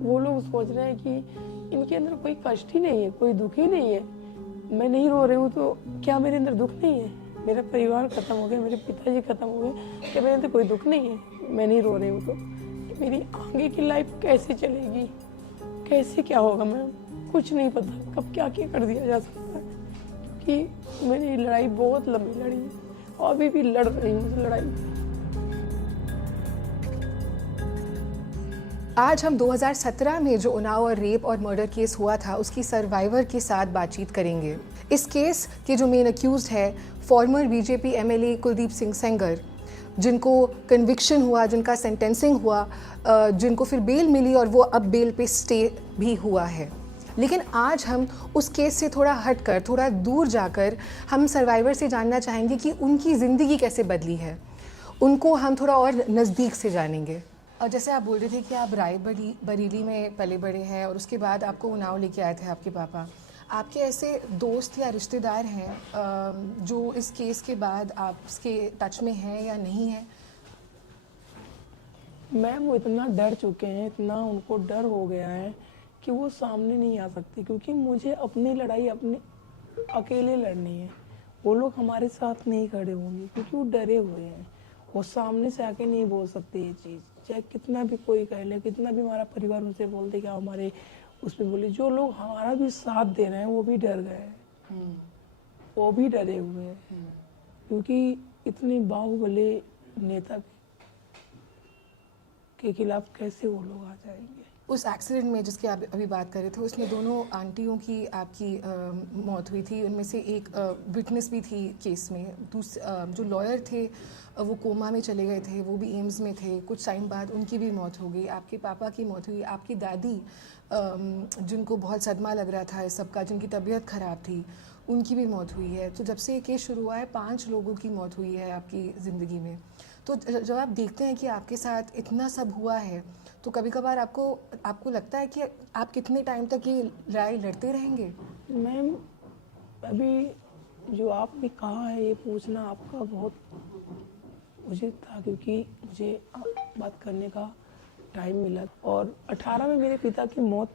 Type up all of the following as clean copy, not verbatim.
वो लोग सोच रहे हैं कि इनके अंदर कोई कष्ट ही नहीं है, कोई दुख ही नहीं है। मैं नहीं रो रही हूँ तो क्या मेरे अंदर दुख नहीं है? मेरा परिवार खत्म हो गया, मेरे पिताजी खत्म हो गए, क्या मेरे अंदर कोई दुख नहीं है? मैं नहीं रो रही हूँ तो मेरी आगे की लाइफ कैसे चलेगी, कैसे क्या होगा मैम? कुछ नहीं पता कब क्या क्या कर दिया जा सकता है, क्योंकि मैंने लड़ाई बहुत लंबी लड़ी है और अभी भी लड़ रही हूँ उस लड़ाई। आज हम 2017 में जो उन्नाव और रेप और मर्डर केस हुआ था उसकी सर्वाइवर के साथ बातचीत करेंगे। इस केस के जो मेन अक्यूज्ड है farmer BJP MLA Kuldeep Singh Sengar, जिनको कन्विक्शन हुआ, जिनका सेंटेंसिंग हुआ, जिनको फिर बेल मिली और वो अब बेल पे स्टे भी हुआ है। लेकिन आज हम उस केस से थोड़ा हटकर, थोड़ा दूर जाकर हम सर्वाइवर से जानना चाहेंगे कि उनकी ज़िंदगी कैसे बदली है। उनको हम थोड़ा और नज़दीक से जानेंगे। और जैसे आप बोल रहे थे कि आप बरेली में पले बड़े हैं और उसके बाद आपको उन्नाव लेके आए थे आपके पापा। आपके ऐसे दोस्त या रिश्तेदार हैं जो इस केस के बाद आपके टच में हैं या नहीं हैं? मैम वो इतना डर चुके हैं, इतना उनको डर हो गया है कि वो सामने नहीं आ सकती, क्योंकि मुझे अपनी लड़ाई अपने अकेले लड़नी है। वो लोग हमारे साथ नहीं खड़े होंगे क्योंकि वो डरे हुए हैं। वो सामने से आके नहीं बोल सकते ये चीज़, चाहे कितना भी कोई कह ले, कितना भी हमारा परिवार उनसे बोलते कि हमारे उसमें बोले। जो लोग हमारा भी साथ दे रहे हैं वो भी डर गए हैं, वो भी डरे हुए हैं, क्योंकि इतने बाहुबली नेता के खिलाफ कैसे वो लोग आ जाएंगे। उस एक्सीडेंट में जिसकी आप अभी बात कर रहे थे उसमें दोनों आंटियों की आपकी मौत हुई थी। उनमें से एक विटनेस भी थी केस में। जो लॉयर थे वो कोमा में चले गए थे, वो भी एम्स में थे। कुछ टाइम बाद उनकी भी मौत हो गई। आपके पापा की मौत हुई। आपकी दादी जिनको बहुत सदमा लग रहा था इस सबका, जिनकी तबीयत ख़राब थी, उनकी भी मौत हुई है। तो जब से ये केस शुरू हुआ है 5 लोगों की मौत हुई है आपकी ज़िंदगी में। तो जब आप देखते हैं कि आपके साथ इतना सब हुआ है तो कभी कभार आपको लगता है कि आप कितने टाइम तक ये लड़ाई लड़ते रहेंगे? मैम अभी जो आपने कहा है ये पूछना आपका बहुत उचित था, क्योंकि मुझे बात करने का टाइम मिला। और 18 में मेरे पिता की मौत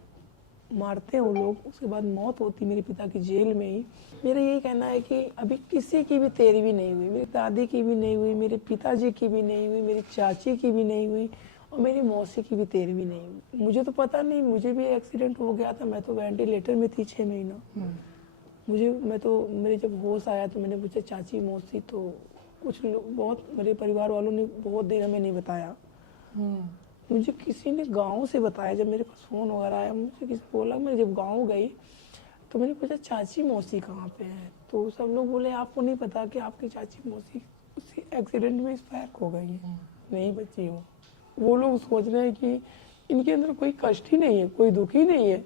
मारते हैं वो लोग, उसके बाद मौत होती मेरे पिता की जेल में ही। मेरा यही कहना है कि अभी किसी की भी तेरहवीं नहीं हुई, मेरी दादी की भी नहीं हुई, मेरे पिताजी की भी नहीं हुई, मेरी चाची की भी नहीं हुई और मेरी मौसी की भी तेरहवीं नहीं हुई। मुझे तो पता नहीं, मुझे भी एक्सीडेंट हो गया था, मैं तो वेंटिलेटर में थी 6 महीना। मेरे जब होश आया तो मैंने पूछा चाची मौसी, तो कुछ लोग बहुत मेरे परिवार वालों ने बहुत देर हमें नहीं बताया। मुझे किसी ने गांव से बताया, जब मेरे पास फ़ोन वगैरह आया मुझे किसी बोला। मैं जब गांव गई तो मैंने पूछा चाची मौसी कहाँ पे है, तो सब लोग बोले आपको नहीं पता कि आपकी चाची मौसी उसी एक्सीडेंट में एक्सपायर हो गई है, नहीं बची हो। वो लोग सोच रहे हैं कि इनके अंदर कोई कष्ट ही नहीं है, कोई दुख ही नहीं है।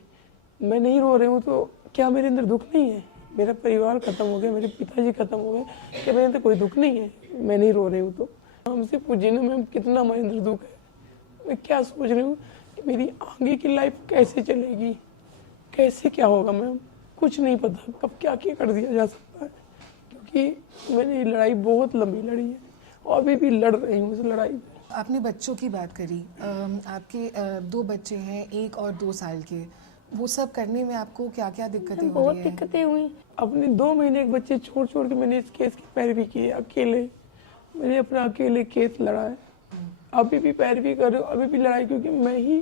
मैं नहीं रो रही हूँ तो क्या मेरे अंदर दुख नहीं है? मेरा परिवार खत्म हो गया, मेरे पिताजी खत्म हो गए, क्या मेरे अंदर कोई दुख नहीं है? मैं नहीं रो रही हूँ तो हमसे पूछिए ना मैम कितना मेरे अंदर दुख है। मैं क्या सोच रही हूँ कि मेरी आगे की लाइफ कैसे चलेगी, कैसे क्या होगा मैम? कुछ नहीं पता कब क्या क्या कर दिया जा सकता है, क्योंकि मैंने ये लड़ाई बहुत लंबी लड़ी है और अभी भी लड़ रही हूँ इस लड़ाई। आपने बच्चों की बात करी। आपके 2 बच्चे हैं, 1 और 2 साल के। वो सब करने में आपको क्या क्या दिक्कतें हो बहुत रही हैं? दिक्कतें हुई। अपने 2 महीने के बच्चे छोड़ छोड़ के मैंने इस केस की पैरवी की है अकेले। मैंने अपना अकेले केस लड़ा है, अभी भी पैरवी कर रही हूँ, अभी भी लड़ाई, क्योंकि मैं ही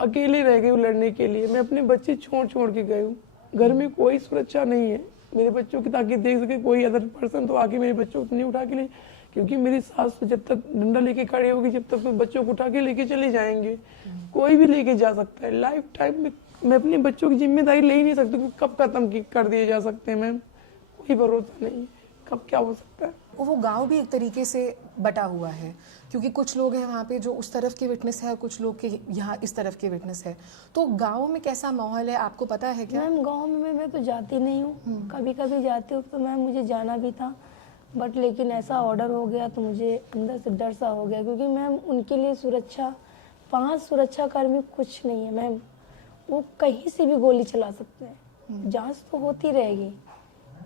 अकेले रह गई हूँ लड़ने के लिए। मैं अपने बच्चे छोड़ छोड़ के गई हूँ, घर में कोई सुरक्षा नहीं है मेरे बच्चों की, ताकि देख सके कोई अदर पर्सन तो आके मेरे बच्चों को नहीं उठा के ले, क्योंकि मेरी सास जब तक डंडा लेके खड़ी होगी जब तक तो बच्चों को उठा के लेके चले जाएंगे। कोई भी लेके जा सकता है। लाइफ टाइम में मैं अपने बच्चों की जिम्मेदारी ले ही नहीं सकती, कब खत्म कर दिए जा सकते हैं मैम, कोई भरोसा नहीं है कब क्या हो सकता है। वो गांव भी एक तरीके से बटा हुआ है, क्योंकि कुछ लोग हैं वहाँ पे जो उस तरफ के विटनेस है और कुछ लोग के यहाँ इस तरफ के विटनेस है। तो गांव में कैसा माहौल है आपको पता है क्या? मैम गांव में मैं तो जाती नहीं हूँ, कभी कभी जाती हूँ तो मैम मुझे जाना भी था, बट लेकिन ऐसा ऑर्डर हो गया तो मुझे अंदर से डर सा हो गया, क्योंकि मैम उनके लिए सुरक्षा 5 सुरक्षाकर्मी कुछ नहीं है मैम। वो कहीं से भी गोली चला सकते हैं। जांच तो होती रहेगी,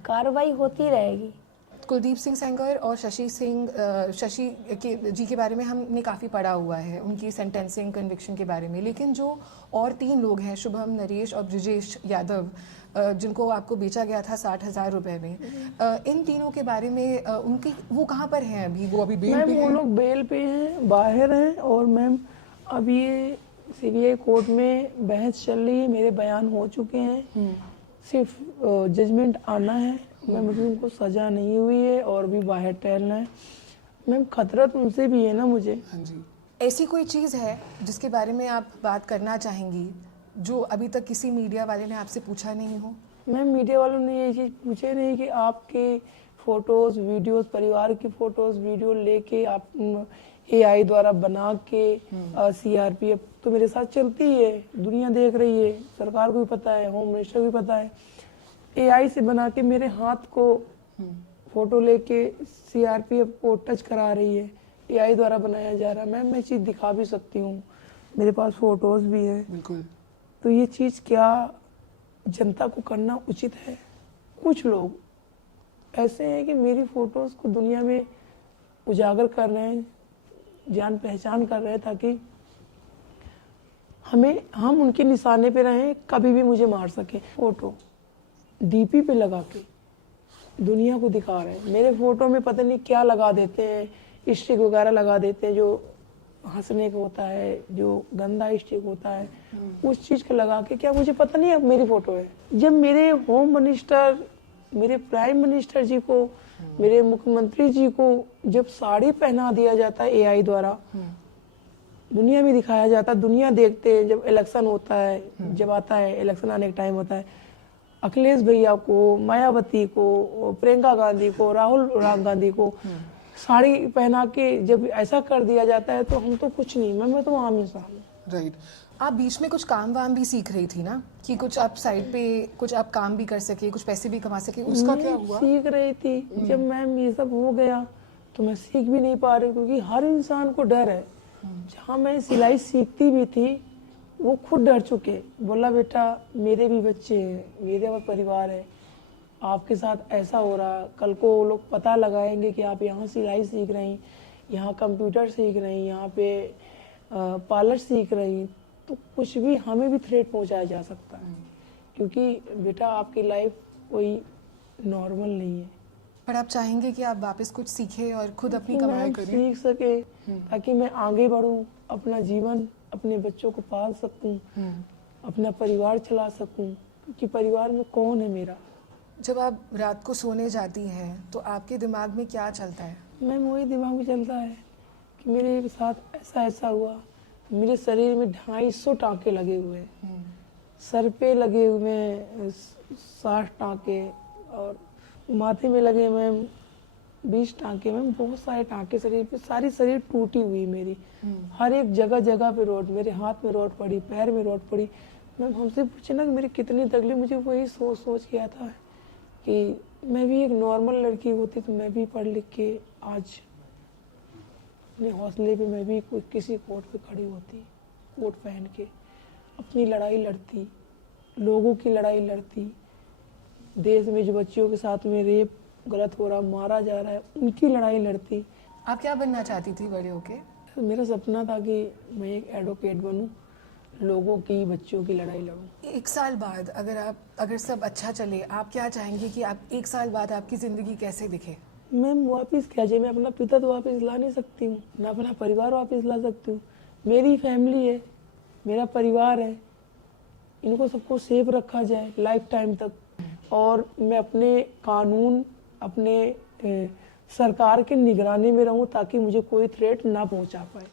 कार्रवाई होती रहेगी। कुलदीप सिंह सेंगर और शशि जी के बारे में हमने काफ़ी पढ़ा हुआ है, उनकी सेंटेंसिंग कन्विक्शन के बारे में, लेकिन जो और 3 लोग हैं, शुभम, नरेश और ब्रिजेश यादव, जिनको आपको बेचा गया था 60,000 रुपए में, इन तीनों के बारे में उनकी वो कहाँ पर हैं अभी? वो अभी बेल पे मैम वो हैं? लोग बेल पे हैं, बाहर हैं। और मैम अभी ये सीबीआई कोर्ट में बहस चल रही है, मेरे बयान हो चुके हैं, सिर्फ जजमेंट आना है। मैम अभी उनको सजा नहीं हुई है और भी बाहर टहलना है। मैम खतरा तो उनसे भी है ना मुझे। हाँ जी। ऐसी कोई चीज़ है जिसके बारे में आप बात करना चाहेंगी जो अभी तक किसी मीडिया वाले ने आपसे पूछा नहीं हो? मैम मीडिया वालों ने ये चीज़ पूछे नहीं कि आपके फोटोज वीडियोस, परिवार की फोटोज वीडियो लेके आप एआई द्वारा बना के सीआरपीएफ तो मेरे साथ चलती है, दुनिया देख रही है, सरकार को भी पता है, होम मिनिस्टर को भी पता है। एआई से बना के मेरे हाथ को फोटो लेके सीआरपीएफ को टच करा रही है, एआई द्वारा बनाया जा रहा है। मैम मैं चीज़ दिखा भी सकती हूँ, मेरे पास फोटोज भी है। बिल्कुल। तो ये चीज़ क्या जनता को करना उचित है? कुछ लोग ऐसे हैं कि मेरी फोटोज को दुनिया में उजागर कर रहे हैं, जान पहचान कर रहे हैं, ताकि हम उनके निशाने पे रहें, कभी भी मुझे मार सके। फोटो डीपी पे लगा के दुनिया को दिखा रहे हैं। मेरे फोटो में पता नहीं क्या लगा देते हैं, स्टिक वगैरह लगा देते हैं, जो हंसने का होता है, जो गंदा स्टिक होता है, उस चीज को लगा के, क्या मुझे पता नहीं अब मेरी फोटो है? जब मेरे होम मिनिस्टर, मेरे प्राइम मिनिस्टर जी को, मेरे मुख्यमंत्री जी को जब साड़ी पहना दिया जाता है एआई द्वारा, दुनिया में दिखाया जाता है, दुनिया देखते हैं, जब इलेक्शन होता है, जब आता है इलेक्शन आने का टाइम होता है, अखिलेश भैया को, मायावती को, प्रियंका गांधी को, राहुल गांधी को साड़ी पहना के जब ऐसा कर दिया जाता है, तो हम तो कुछ नहीं, मैं तो आम इंसान हूँ। राइट। आप बीच में कुछ काम वाम भी सीख रही थी ना, कि कुछ आप साइड पे कुछ आप काम भी कर सके, कुछ पैसे भी कमा सके, उसका क्या हुआ? सीख रही थी। जब मैम ये सब हो गया तो मैं सीख भी नहीं पा रही, क्योंकि हर इंसान को डर है। जहाँ मैं सिलाई सीखती भी थी, वो खुद डर चुके, बोला बेटा मेरे भी बच्चे हैं, मेरे भी परिवार है, आपके साथ ऐसा हो रहा, कल को वो लोग पता लगाएंगे कि आप यहाँ सिलाई सीख रही, यहाँ कंप्यूटर सीख रही, यहाँ पे पार्लर सीख रही, तो कुछ भी हमें भी थ्रेट पहुँचाया जा सकता है, क्योंकि बेटा आपकी लाइफ कोई नॉर्मल नहीं है। पर आप चाहेंगे कि आप वापस कुछ सीखें और खुद अपनी कमाई करें? सीख सके ताकि मैं आगे बढ़ूं, अपना जीवन, अपने बच्चों को पाल सकूं, अपना परिवार चला सकूं, क्योंकि परिवार में कौन है मेरा। जब आप रात को सोने जाती हैं तो आपके दिमाग में क्या चलता है? मैम वही दिमाग में चलता है कि मेरे साथ ऐसा ऐसा हुआ। मेरे शरीर में 250 टाँके लगे हुए हैं, सर पे लगे हुए हैं 60 टाँके, और माथे में लगे मैम 20 टाँके। मैम बहुत सारे टाँके शरीर पे, सारी शरीर टूटी हुई मेरी, हर एक जगह जगह पे रोड, मेरे हाथ में रोड पड़ी, पैर में रोड पड़ी। मैम हमसे पूछे ना कि मेरी कितनी तकलीफ, मुझे वही सोच सोच के आता है कि मैं भी एक नॉर्मल लड़की होती तो मैं भी पढ़ लिख के आज अपने हौसले पे मैं भी कोई किसी कोर्ट पे खड़ी होती, कोट पहन के अपनी लड़ाई लड़ती, लोगों की लड़ाई लड़ती, देश में जो बच्चियों के साथ में रेप गलत हो रहा, मारा जा रहा है, उनकी लड़ाई लड़ती। आप क्या बनना चाहती थी बड़े होके? मेरा सपना था कि मैं एक एडवोकेट बनूं, लोगों की, बच्चों की लड़ाई लड़ूं। 1 साल बाद अगर सब अच्छा चले, आप क्या चाहेंगे कि आप 1 साल बाद आपकी ज़िंदगी कैसे दिखे? मैम वापस क्या चाहिए? मैं अपना पिता तो वापस ला नहीं सकती हूँ, ना अपना परिवार वापस ला सकती हूँ। मेरी फैमिली है, मेरा परिवार है, इनको सबको सेफ रखा जाए लाइफ टाइम तक, और मैं अपने कानून, अपने सरकार के निगरानी में रहूं, ताकि मुझे कोई थ्रेट ना पहुंचा पाए।